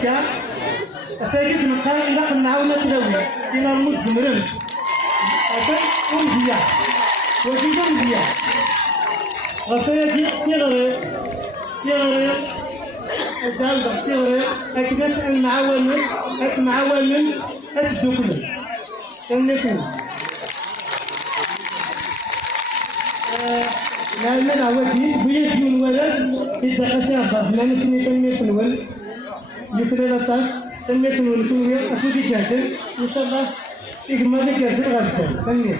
جيسكا أتاكد من قال إلا نعاون تلاوي إلى الموت زمرمت أتاك ومزيا وكيف مزيا غفايا تيغري الدالة تيغري أكدت المعاونة أتدوكلت تنفون نعم العوادين بيا ديون وراس إذا أسافر ما نسمي تنمي في الول يكون لطاش تنمي في الول كل يوم أخذي جاهل إن شاء الله يجمع لك جاهل غرسة تنمي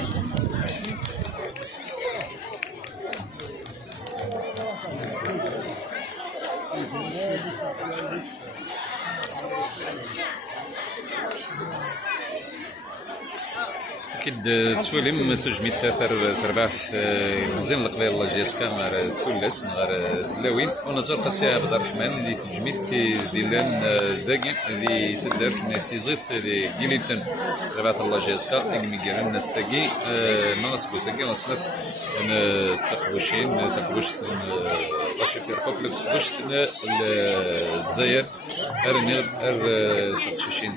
أكيد تسولم تجميد تاثر ترباح مزيان القضية الله جيسكا مع تولس نغار تلاوين ونجر قاسيا عبد الرحمن اللي تجميد ديلان داقي اللي تدارت من تيزيت اللي قيليتن ترباح الله جيسكا اللي ميقالن الساقي ناس بوساقي ناصنت تقبوش غاشي في ريبوبليك تقبوش الجزائر ارني تقشيشين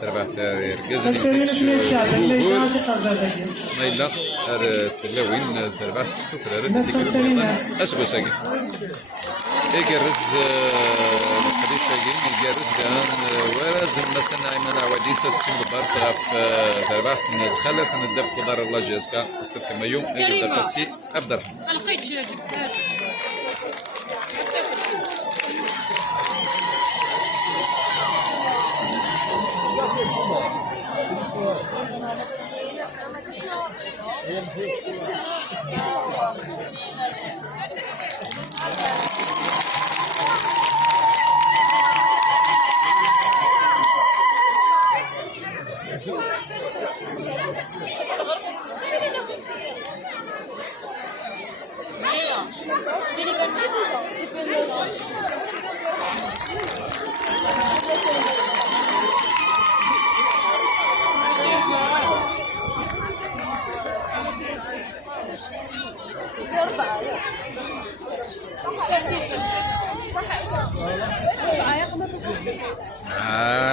ترباح ركازني مايلا تلاوين تربح تفرر اش بساقي يجرز قديش يجرز كان ورز مثلا ايمن عوادي تسمى بارت تربح من الخلف من الدب قدر الله جيسكا استفكم يوم يبدا قاسي عبد الرحمن ما لقيتش جبتها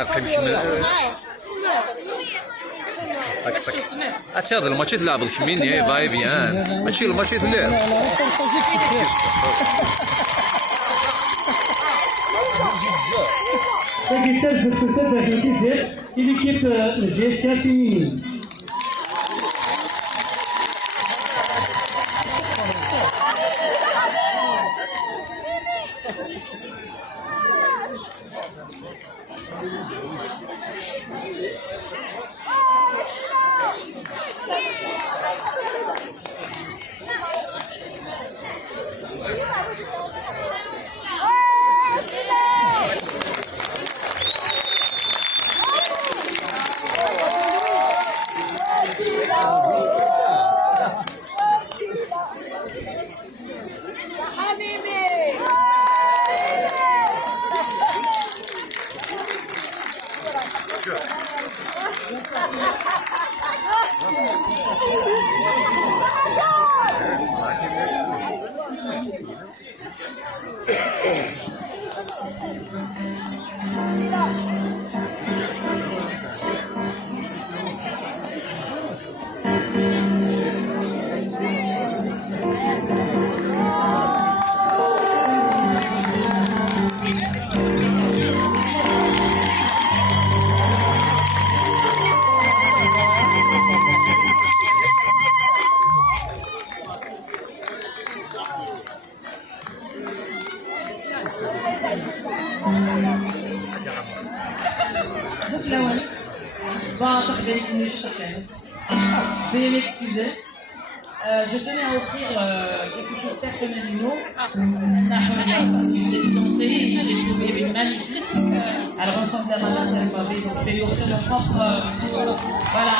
قيمش هادشي هذا الماتش تلعب الخميني فاي بيان ماشي الماتش تلعب Capitaine, c'est ce que tu as dit, c'est l'équipe GSK féminine. Veuillez m'excuser. Je tenais à offrir quelque chose personnellement parce que je l'ai vu danser et j'ai trouvé magnifique. Elle ressemble à Mademoiselle Barbie, donc je vais lui offrir mon propre. Voilà.